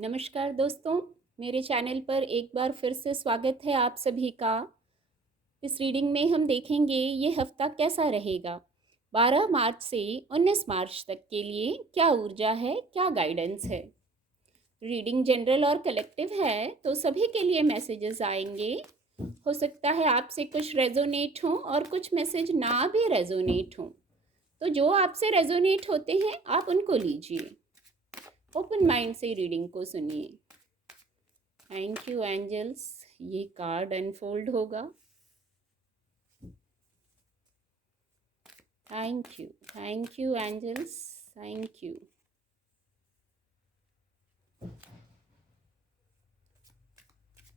नमस्कार दोस्तों, मेरे चैनल पर एक बार फिर से स्वागत है आप सभी का। इस रीडिंग में हम देखेंगे ये हफ्ता कैसा रहेगा। 12 मार्च से 19 मार्च तक के लिए क्या ऊर्जा है, क्या गाइडेंस है। रीडिंग जनरल और कलेक्टिव है तो सभी के लिए मैसेजेस आएंगे। हो सकता है आपसे कुछ रेजोनेट हो और कुछ मैसेज ना भी रेजोनेट हो, तो जो आपसे रेजोनेट होते हैं आप उनको लीजिए। ओपन माइंड से रीडिंग को सुनिए। Thank you angels. ये कार्ड अनफोल्ड होगा। Thank you angels, thank you.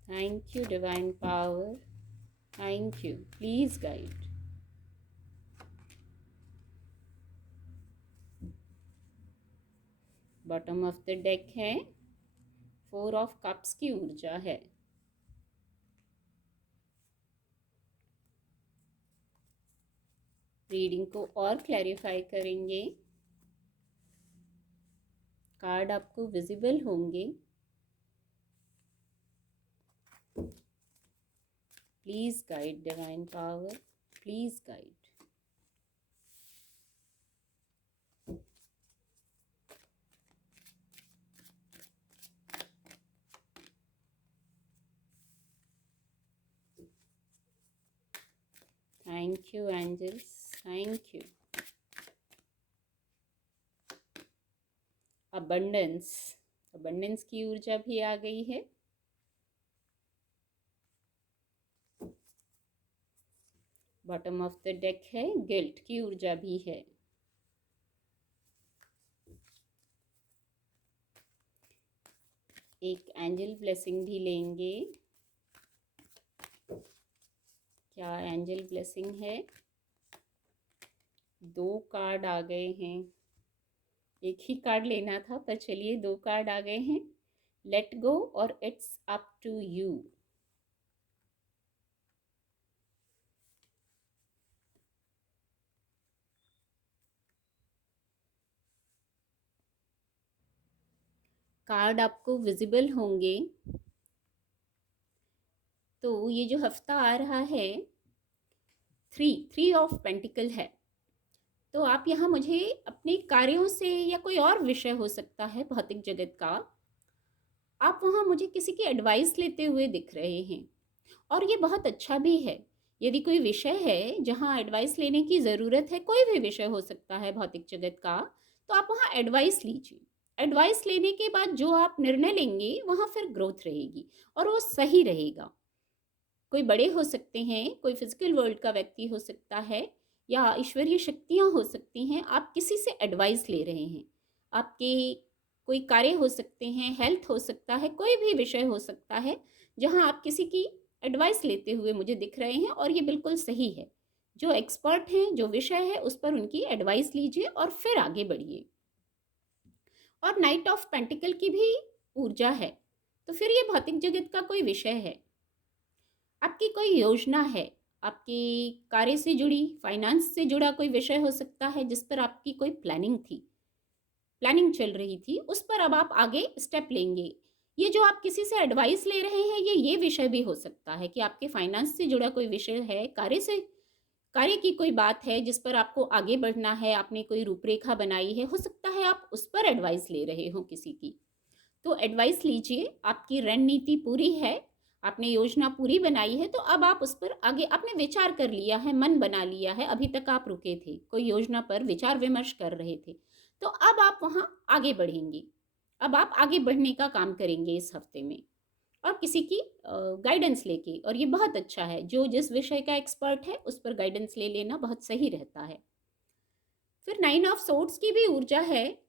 Thank you divine power, thank you. Please guide. Bottom of the deck है 4 ऑफ कप्स की ऊर्जा है। रीडिंग को और क्लैरिफाई करेंगे। कार्ड आपको विजिबल होंगे। Please guide divine power, please guide. Thank you angels, thank you. Abundance, abundance की ऊर्जा भी आ गई है। बॉटम ऑफ द डेक है गिल्ट की ऊर्जा भी है। एक एंजल ब्लेसिंग भी लेंगे। क्या एंजल ब्लेसिंग है? 2 कार्ड आ गए हैं। एक ही कार्ड लेना था पर चलिए 2 कार्ड आ गए हैं। लेट गो और it's up to you. Card आपको विजिबल होंगे। तो ये जो हफ्ता आ रहा है 3 ऑफ पेंटिकल है। तो आप यहाँ मुझे अपने कार्यों से या कोई और विषय हो सकता है भौतिक जगत का, आप वहाँ मुझे किसी की एडवाइस लेते हुए दिख रहे हैं और ये बहुत अच्छा भी है। यदि कोई विषय है जहाँ एडवाइस लेने की ज़रूरत है, कोई भी विषय हो सकता है भौतिक जगत का, तो आप वहाँ एडवाइस लीजिए। एडवाइस लेने के बाद जो आप निर्णय लेंगे वहाँ फिर ग्रोथ रहेगी और वो सही रहेगा। कोई बड़े हो सकते हैं, कोई फिजिकल वर्ल्ड का व्यक्ति हो सकता है या ईश्वरीय शक्तियाँ हो सकती हैं। आप किसी से एडवाइस ले रहे हैं, आपके कोई कार्य हो सकते हैं, हेल्थ हो सकता है, कोई भी विषय हो सकता है जहाँ आप किसी की एडवाइस लेते हुए मुझे दिख रहे हैं और ये बिल्कुल सही है। जो एक्सपर्ट हैं, जो विषय है उस पर उनकी एडवाइस लीजिए और फिर आगे बढ़िए। और नाइट ऑफ पेंटिकल की भी ऊर्जा है, तो फिर ये भौतिक जगत का कोई विषय है, आपकी कोई योजना है, आपकी कार्य से जुड़ी, फाइनेंस से जुड़ा कोई विषय हो सकता है जिस पर आपकी कोई प्लानिंग थी, प्लानिंग चल रही थी, उस पर अब आप आगे स्टेप लेंगे। ये जो आप किसी से एडवाइस ले रहे हैं ये विषय भी हो सकता है कि आपके फाइनेंस से जुड़ा कोई विषय है, कार्य की कोई बात है जिस पर आपको आगे बढ़ना है, आपने कोई रूपरेखा बनाई है, हो सकता है आप उस पर एडवाइस ले रहे हो किसी की। तो एडवाइस लीजिए। आपकी रणनीति पूरी है, आपने योजना पूरी बनाई है, तो अब आप उस पर आगे, आपने विचार कर लिया है, मन बना लिया है। अभी तक आप रुके थे, कोई योजना पर विचार विमर्श कर रहे थे, तो अब आप वहाँ आगे बढ़ेंगे। अब आप आगे बढ़ने का काम करेंगे इस हफ्ते में और किसी की गाइडेंस लेके, और ये बहुत अच्छा है। जो जिस विषय का एक्सपर्ट है उस पर गाइडेंस ले लेना बहुत सही रहता है। फिर 9 ऑफ सोर्ड्स की भी ऊर्जा है।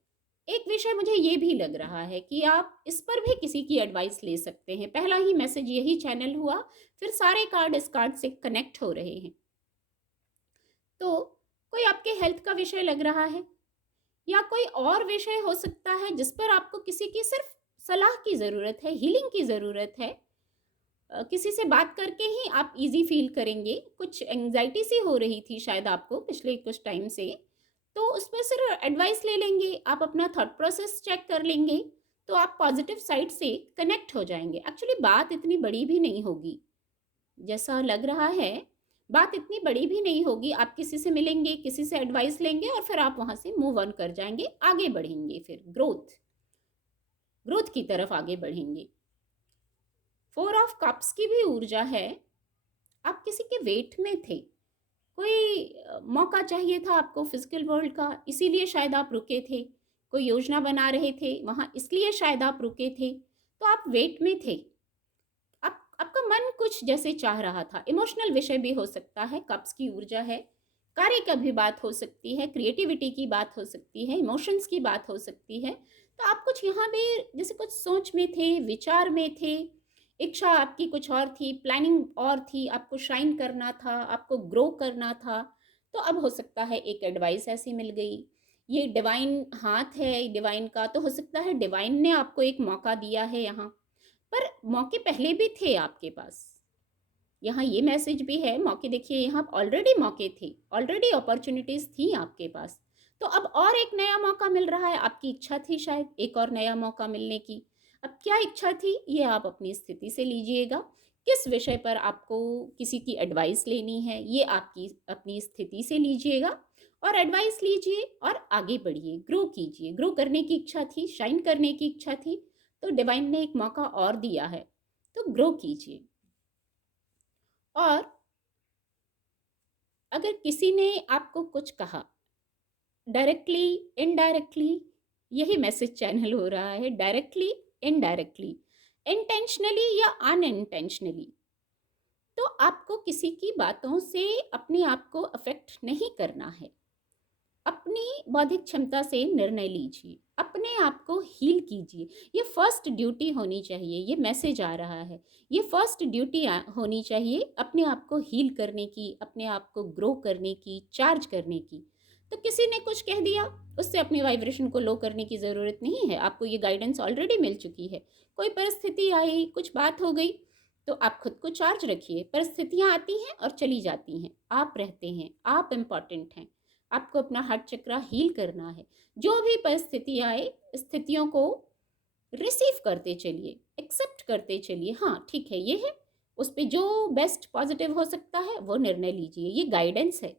एक विषय मुझे ये भी लग रहा है कि आप इस पर भी किसी की एडवाइस ले सकते हैं। पहला ही मैसेज यही चैनल हुआ, फिर सारे कार्ड इस कार्ड से कनेक्ट हो रहे हैं। तो कोई आपके हेल्थ का विषय लग रहा है या कोई और विषय हो सकता है जिस पर आपको किसी की सिर्फ सलाह की ज़रूरत है, हीलिंग की ज़रूरत है। किसी से बात करके ही आप इजी फील करेंगे। कुछ एंग्जाइटी सी हो रही थी शायद आपको पिछले कुछ टाइम से, तो उसमें सिर्फ एडवाइस ले लेंगे, आप अपना थॉट प्रोसेस चेक कर लेंगे तो आप पॉजिटिव साइड से कनेक्ट हो जाएंगे। एक्चुअली बात इतनी बड़ी भी नहीं होगी, जैसा लग रहा है बात इतनी बड़ी भी नहीं होगी। आप किसी से मिलेंगे, किसी से एडवाइस लेंगे और फिर आप वहाँ से मूव ऑन कर जाएंगे, आगे बढ़ेंगे, फिर ग्रोथ ग्रोथ की तरफ आगे बढ़ेंगे। 4 ऑफ कप्स की भी ऊर्जा है। आप किसी के वेट में थे, कोई मौका चाहिए था आपको फिजिकल वर्ल्ड का, इसीलिए शायद आप रुके थे। कोई योजना बना रहे थे वहाँ, इसलिए शायद आप रुके थे। तो आप वेट में थे, आपका मन कुछ जैसे चाह रहा था। इमोशनल विषय भी हो सकता है, कप्स की ऊर्जा है। कार्य का भी बात हो सकती है, क्रिएटिविटी की बात हो सकती है, इमोशंस की बात हो सकती है। तो आप कुछ यहाँ भी जैसे कुछ सोच में थे, विचार में थे, इच्छा आपकी कुछ और थी, प्लानिंग और थी, आपको शाइन करना था, आपको ग्रो करना था। तो अब हो सकता है एक एडवाइस ऐसी मिल गई, ये डिवाइन हाथ है डिवाइन का, तो हो सकता है डिवाइन ने आपको एक मौका दिया है यहाँ पर। मौके पहले भी थे आपके पास, यहाँ ये मैसेज भी है। मौके देखिए, यहाँ ऑलरेडी मौके थे, ऑलरेडी अपॉर्चुनिटीज थी आपके पास। तो अब और एक नया मौका मिल रहा है। आपकी इच्छा थी शायद एक और नया मौका मिलने की। अब क्या इच्छा थी ये आप अपनी स्थिति से लीजिएगा। किस विषय पर आपको किसी की एडवाइस लेनी है ये आपकी अपनी स्थिति से लीजिएगा और एडवाइस लीजिए और आगे बढ़िए, ग्रो कीजिए। ग्रो करने की इच्छा थी, शाइन करने की इच्छा थी, तो डिवाइन ने एक मौका और दिया है, तो ग्रो कीजिए। और अगर किसी ने आपको कुछ कहा, डायरेक्टली इनडायरेक्टली, यही मैसेज चैनल हो रहा है, डायरेक्टली इनडायरेक्टली, इंटेंशनली या अनइंटेंशनली, तो आपको किसी की बातों से अपने आप को अफेक्ट नहीं करना है। अपनी बौद्धिक क्षमता से निर्णय लीजिए, अपने आप को हील कीजिए। ये फर्स्ट ड्यूटी होनी चाहिए, ये मैसेज आ रहा है, ये फर्स्ट ड्यूटी होनी चाहिए अपने आप को हील करने की, अपने आप को ग्रो करने की, चार्ज करने की। तो किसी ने कुछ कह दिया, उससे अपनी वाइब्रेशन को लो करने की ज़रूरत नहीं है। आपको ये गाइडेंस ऑलरेडी मिल चुकी है। कोई परिस्थिति आई, कुछ बात हो गई, तो आप खुद को चार्ज रखिए। परिस्थितियाँ आती हैं और चली जाती हैं, आप रहते हैं, आप इम्पॉर्टेंट हैं। आपको अपना हार्ट चक्रा हील करना है। जो भी परिस्थिति आए, स्थितियों को रिसीव करते चलिए, एक्सेप्ट करते चलिए। हाँ ठीक है, ये है, उस पर जो बेस्ट पॉजिटिव हो सकता है वो निर्णय लीजिए। ये गाइडेंस है,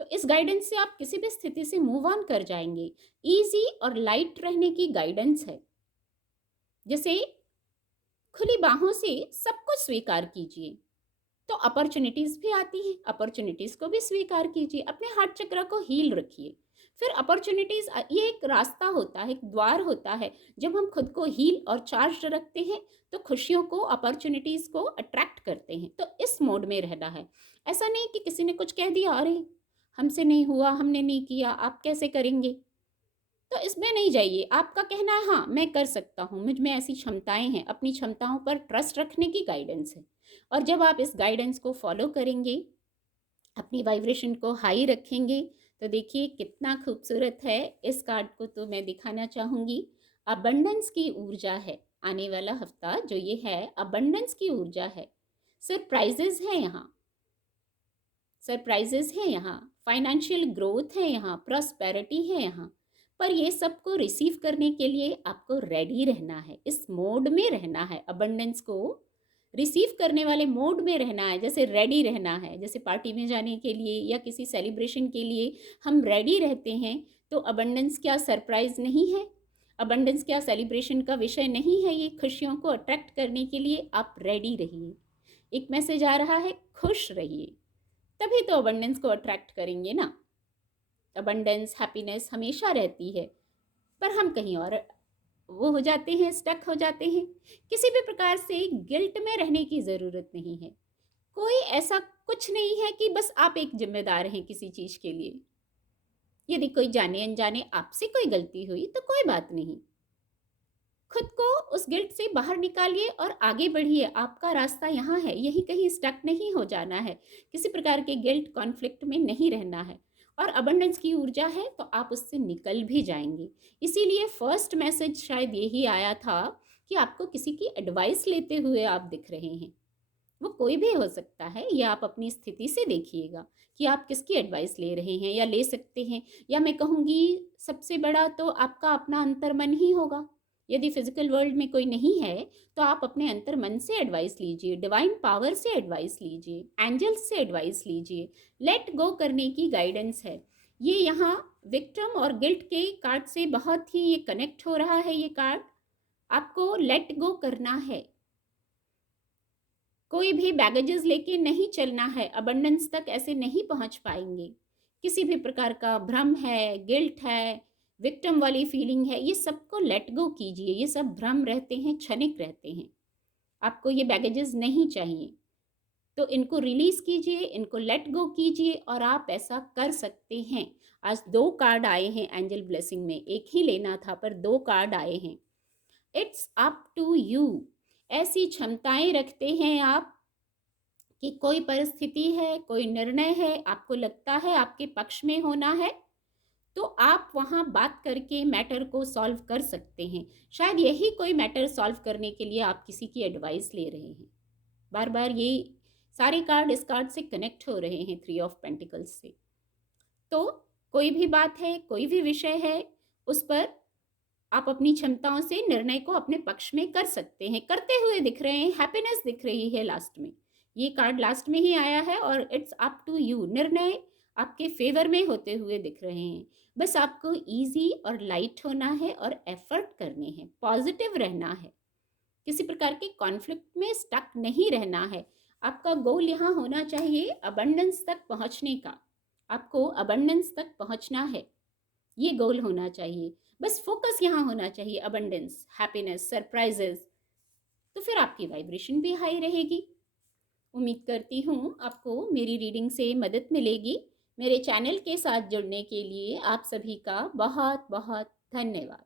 तो इस गाइडेंस से आप किसी भी स्थिति से मूव ऑन कर जाएंगे। इजी और लाइट रहने की गाइडेंस है। जैसे खुली बाहों से सब कुछ स्वीकार कीजिए, तो अपॉर्चुनिटीज भी आती हैं, अपॉर्चुनिटीज को भी स्वीकार कीजिए। अपने हार्ट चक्र को हील रखिए, फिर अपॉर्चुनिटीज, ये एक रास्ता होता है, एक द्वार होता है। जब हम खुद को हील और चार्ज रखते हैं तो खुशियों को, अपॉर्चुनिटीज को अट्रैक्ट करते हैं। तो इस मोड में रहना है। ऐसा नहीं कि किसी ने कुछ कह दिया, अरे हमसे नहीं हुआ, हमने नहीं किया, आप कैसे करेंगे, तो इसमें नहीं जाइए। आपका कहना है हाँ मैं कर सकता हूँ, मुझ में ऐसी क्षमताएं हैं, अपनी क्षमताओं पर ट्रस्ट रखने की गाइडेंस है। और जब आप इस गाइडेंस को फॉलो करेंगे, अपनी वाइब्रेशन को हाई रखेंगे, तो देखिए कितना खूबसूरत है। इस कार्ड को तो मैं दिखाना चाहूँगी। अबंडेंस की ऊर्जा है। आने वाला हफ्ता जो ये है, अबंडेंस की ऊर्जा है। सरप्राइजेस है यहाँ, सरप्राइजेस है यहाँ, फाइनेंशियल ग्रोथ है यहाँ, प्रॉस्पेरिटी है यहाँ। पर ये सबको रिसीव करने के लिए आपको रेडी रहना है, इस मोड में रहना है। अबंडेंस को रिसीव करने वाले मोड में रहना है, जैसे रेडी रहना है। जैसे पार्टी में जाने के लिए या किसी सेलिब्रेशन के लिए हम रेडी रहते हैं, तो अबंडेंस क्या सरप्राइज नहीं है? अबंडेंस क्या सेलिब्रेशन का विषय नहीं है? ये खुशियों को अट्रैक्ट करने के लिए आप रेडी रहिए। एक मैसेज आ रहा है, खुश रहिए, तभी तो अबंडेंस को अट्रैक्ट करेंगे ना। अबंडेंस, हैप्पीनेस हमेशा रहती है, पर हम कहीं और वो हो जाते हैं, स्टक हो जाते हैं। किसी भी प्रकार से गिल्ट में रहने की ज़रूरत नहीं है। कोई ऐसा कुछ नहीं है कि बस आप एक जिम्मेदार हैं किसी चीज़ के लिए। यदि कोई जाने अनजाने आपसे कोई गलती हुई तो कोई बात नहीं, खुद को उस गिल्ट से बाहर निकालिए और आगे बढ़िए। आपका रास्ता यहाँ है, यही कहीं स्टक नहीं हो जाना है, किसी प्रकार के गिल्ट कॉन्फ्लिक्ट में नहीं रहना है। और अबंडेंस की ऊर्जा है तो आप उससे निकल भी जाएंगे। इसीलिए फर्स्ट मैसेज शायद यही आया था कि आपको किसी की एडवाइस लेते हुए आप दिख रहे हैं। वो कोई भी हो सकता है, या आप अपनी स्थिति से देखिएगा कि आप किसकी एडवाइस ले रहे हैं या ले सकते हैं। या मैं कहूँगी सबसे बड़ा तो आपका अपना अंतर्मन ही होगा। यदि फिजिकल वर्ल्ड में कोई नहीं है तो आप अपने अंतर मन से एडवाइस लीजिए, डिवाइन पावर से एडवाइस लीजिए, एंजल्स से एडवाइस लीजिए। लेट गो करने की गाइडेंस है ये। यहाँ विक्टिम और गिल्ट के कार्ड से बहुत ही ये कनेक्ट हो रहा है। ये कार्ड आपको लेट गो करना है, कोई भी बैगेजेस लेके नहीं चलना है। अबंडेंस तक ऐसे नहीं पहुंच पाएंगे। किसी भी प्रकार का भ्रम है, गिल्ट है, विक्टिम वाली फीलिंग है, ये सबको लेट गो कीजिए। ये सब भ्रम रहते हैं, क्षणिक रहते हैं। आपको ये बैगेजेस नहीं चाहिए, तो इनको रिलीज कीजिए, इनको लेट गो कीजिए और आप ऐसा कर सकते हैं। आज 2 कार्ड आए हैं एंजल ब्लेसिंग में, एक ही लेना था पर 2 कार्ड आए हैं। It's up to you. ऐसी क्षमताएं रखते हैं आप कि कोई परिस्थिति है, कोई निर्णय है, आपको लगता है आपके पक्ष में होना है, तो आप वहाँ बात करके मैटर को सॉल्व कर सकते हैं। शायद यही कोई मैटर सॉल्व करने के लिए आप किसी की एडवाइस ले रहे हैं। बार बार ये सारे कार्ड इस कार्ड से कनेक्ट हो रहे हैं, 3 ऑफ पेंटिकल्स से। तो कोई भी बात है, कोई भी विषय है, उस पर आप अपनी क्षमताओं से निर्णय को अपने पक्ष में कर सकते हैं। करते हुए दिख रहे हैं, हैप्पीनेस दिख रही है लास्ट में। ये कार्ड लास्ट में ही आया है और इट्स अप टू यू। निर्णय आपके फेवर में होते हुए दिख रहे हैं। बस आपको इजी और लाइट होना है और एफर्ट करने हैं, पॉजिटिव रहना है, किसी प्रकार के कॉन्फ्लिक्ट में स्टक नहीं रहना है। आपका गोल यहाँ होना चाहिए अबंडेंस तक पहुँचने का। आपको अबंडेंस तक पहुँचना है, ये गोल होना चाहिए। बस फोकस यहाँ होना चाहिए, अबंडेंस, हैप्पीनेस, सरप्राइजेस। तो फिर आपकी वाइब्रेशन भी हाई रहेगी। उम्मीद करती हूँ आपको मेरी रीडिंग से मदद मिलेगी। मेरे चैनल के साथ जुड़ने के लिए आप सभी का बहुत बहुत धन्यवाद।